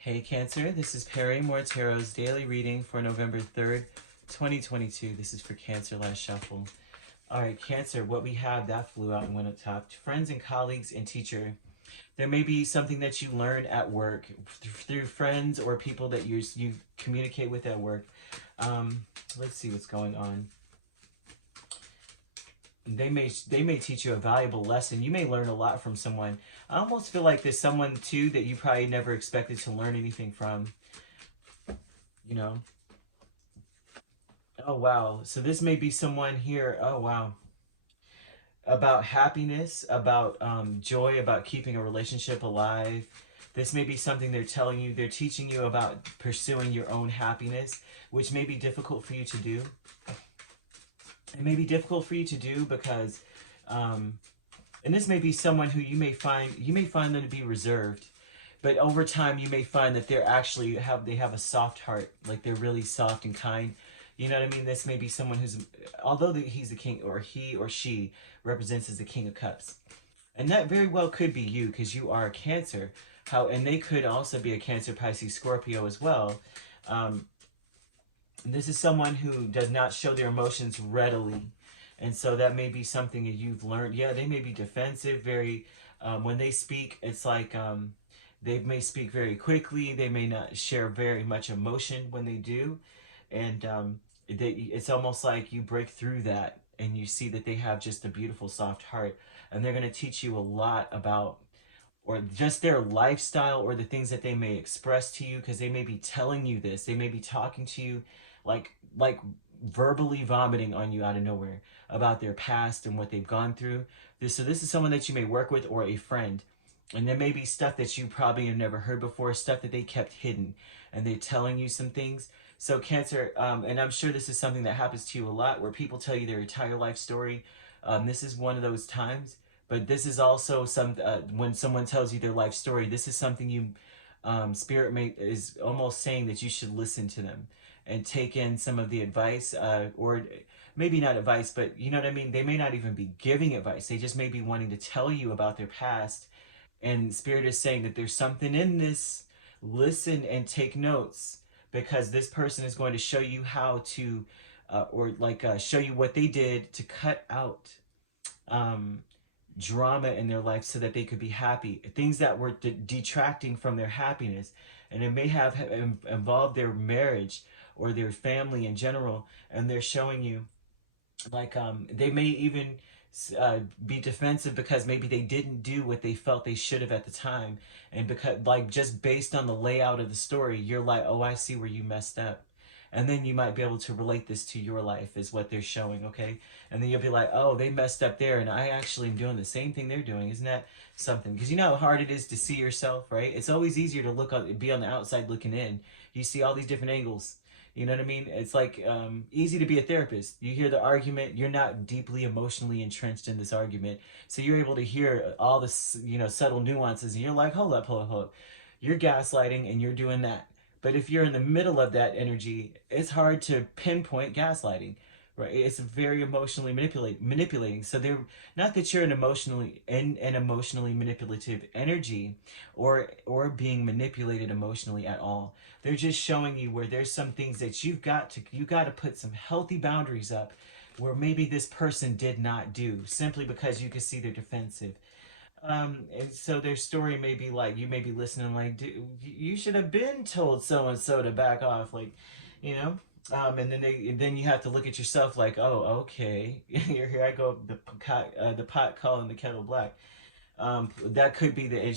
Hey Cancer, this is Perrymore Tarot's daily reading for November 3rd, 2022. This is for Cancer last shuffle. Alright, Cancer, what we have that flew out and went up top. Friends and colleagues and teacher. There may be something that you learn at work through friends or people that you communicate with at work. Let's see what's going on. They may teach you a valuable lesson. You may learn a lot from someone. I almost feel like there's someone too that you probably never expected to learn anything from. You know. Oh wow. So this may be someone here. Oh wow. About happiness, about joy, about keeping a relationship alive. This may be something they're telling you. They're teaching you about pursuing your own happiness, which may be difficult for you to do. It may be difficult for you to do because, and this may be someone who you may find them to be reserved, but over time you may find that they're actually they have a soft heart, like they're really soft and kind. You know what I mean? This may be someone who's, although he's the king, or he or she represents as the King of Cups. And that very well could be you, because you are a Cancer. And they could also be a Cancer, Pisces, Scorpio as well. This is someone who does not show their emotions readily. And so that may be something that you've learned. Yeah, they may be defensive, very, when they speak, it's like, they may speak very quickly. They may not share very much emotion when they do. And it's almost like you break through that and you see that they have just a beautiful soft heart, and they're going to teach you a lot about, or just their lifestyle, or the things that they may express to you, because they may be telling you this. They may be talking to you like verbally vomiting on you out of nowhere about their past and what they've gone through. So this is someone that you may work with, or a friend. And there may be stuff that you probably have never heard before, stuff that they kept hidden, and they're telling you some things. So Cancer, and I'm sure this is something that happens to you a lot, where people tell you their entire life story. This is one of those times, but this is also when someone tells you their life story, this is something you, Spirit is almost saying that you should listen to them and take in some of the advice, or maybe not advice, but you know what I mean? They may not even be giving advice. They just may be wanting to tell you about their past. And Spirit is saying that there's something in this. Listen and take notes, because this person is going to show you how to, show you what they did to cut out drama in their life so that they could be happy. Things that were detracting from their happiness. And it may have involved their marriage or their family in general. And they're showing you, they may even be defensive because maybe they didn't do what they felt they should have at the time. And because, just based on the layout of the story, you're like, oh, I see where you messed up. And then you might be able to relate this to your life, is what they're showing, okay? And then you'll be like, oh, they messed up there, and I actually am doing the same thing they're doing. Isn't that something? Because you know how hard it is to see yourself, right? It's always easier to be on the outside looking in. You see all these different angles. You know what I mean? It's like easy to be a therapist. You hear the argument, you're not deeply emotionally entrenched in this argument. So you're able to hear all the, subtle nuances, and you're like, hold up, hold up, hold up. You're gaslighting and you're doing that. But if you're in the middle of that energy, it's hard to pinpoint gaslighting, right? It's very emotionally manipulating. So they're not that you're an emotionally manipulative energy, or being manipulated emotionally at all. They're just showing you where there's some things that you got to put some healthy boundaries up, where maybe this person did not do, simply because you can see they're defensive. And so their story may be like, you may be listening like, dude, you should have been told so and so to back off, like, you know. And then you have to look at yourself like, oh, okay, here I go, the pot calling the kettle black. That could be the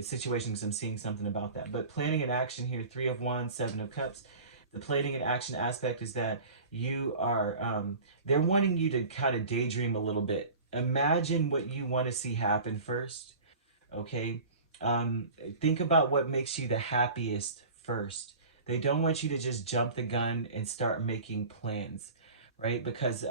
situation, because I'm seeing something about that. But planning and action here, 3 of Wands, 7 of Cups. The planning and action aspect is that you are, they're wanting you to kind of daydream a little bit. Imagine what you want to see happen first, okay? Think about what makes you the happiest first. They don't want you to just jump the gun and start making plans, right? Because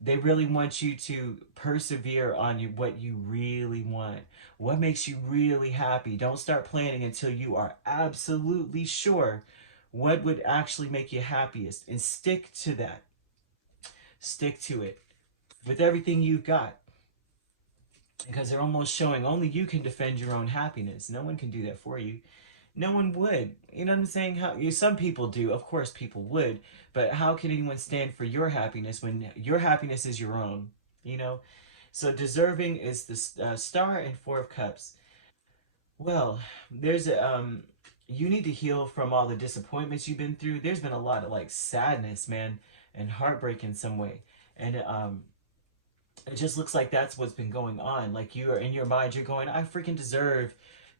they really want you to persevere on what you really want. What makes you really happy. Don't start planning until you are absolutely sure what would actually make you happiest, and stick to that. Stick to it with everything you've got, because they're almost showing only you can defend your own happiness. No one can do that for you. No one would. You know what I'm saying? Some people do, of course, people would, but how can anyone stand for your happiness when your happiness is your own? You know. So deserving is the Star and Four of Cups. Well, there's a you need to heal from all the disappointments you've been through. There's been a lot of like sadness, man, and heartbreak in some way, and it just looks like that's what's been going on. Like you are in your mind, you're going, I freaking deserve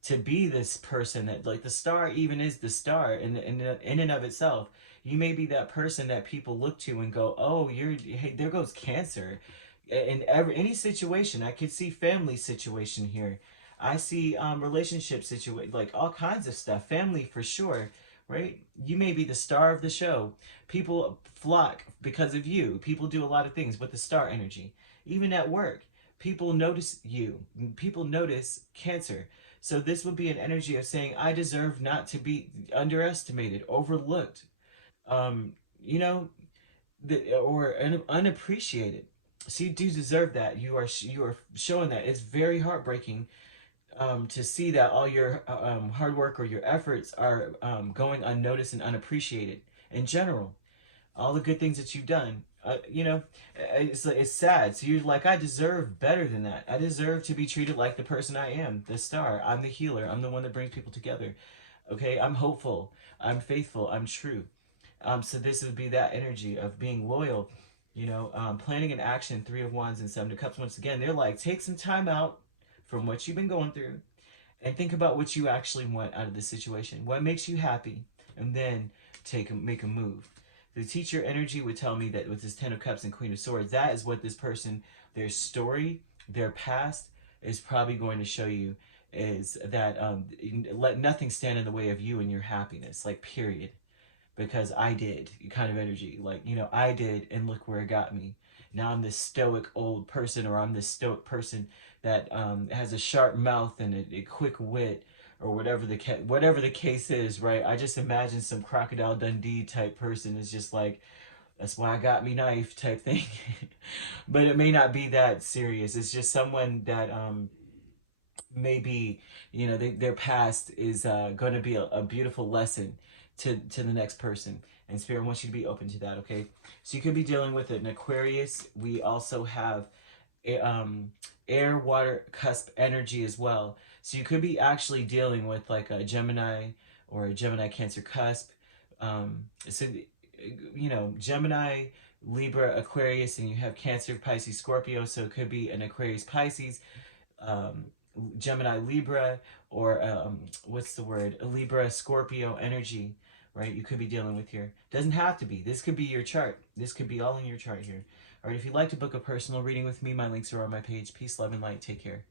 to be this person that like the star even is the star in and of itself. You may be that person that people look to and go, oh, hey, there goes Cancer. In any situation, I could see family situation here. I see relationship situation, like all kinds of stuff. Family for sure, right? You may be the star of the show. People flock because of you. People do a lot of things with the star energy. Even at work, people notice you. People notice Cancer. So this would be an energy of saying, I deserve not to be underestimated, overlooked, um, you know, or unappreciated. So you do deserve that. You are showing that. It's very heartbreaking to see that all your hard work or your efforts are going unnoticed and unappreciated in general. All the good things that you've done. It's sad. So you're like, I deserve better than that. I deserve to be treated like the person I am, the star. I'm the healer. I'm the one that brings people together. Okay, I'm hopeful. I'm faithful. I'm true. So this would be that energy of being loyal. Planning an action. Three of Wands and Seven of Cups. Once again, they're like, take some time out from what you've been going through and think about what you actually want out of this situation. What makes you happy, and then make a move. The teacher energy would tell me that with this Ten of Cups and Queen of Swords, that is what this person, their story, their past, is probably going to show you is that let nothing stand in the way of you and your happiness, like period. Because I did kind of energy. Like, I did, and look where it got me. Now I'm this stoic old person, or I'm this stoic person that has a sharp mouth and a quick wit, or whatever the case is, right? I just imagine some Crocodile Dundee type person is just like, that's why I got me knife type thing. But it may not be that serious. It's just someone that maybe their past is going to be a beautiful lesson to the next person, and Spirit wants you to be open to that. Okay, so you could be dealing with an Aquarius. We also have air water cusp energy as well, so you could be actually dealing with like a Gemini or a Gemini Cancer cusp. So Gemini, Libra, Aquarius, and you have Cancer, Pisces, Scorpio, so it could be an Aquarius, Pisces, um, Gemini, Libra, or what's the word? A Libra, Scorpio energy, right? You could be dealing with here. Doesn't have to be. This could be your chart. This could be all in your chart here. All right, if you'd like to book a personal reading with me, my links are on my page. Peace, love, and light. Take care.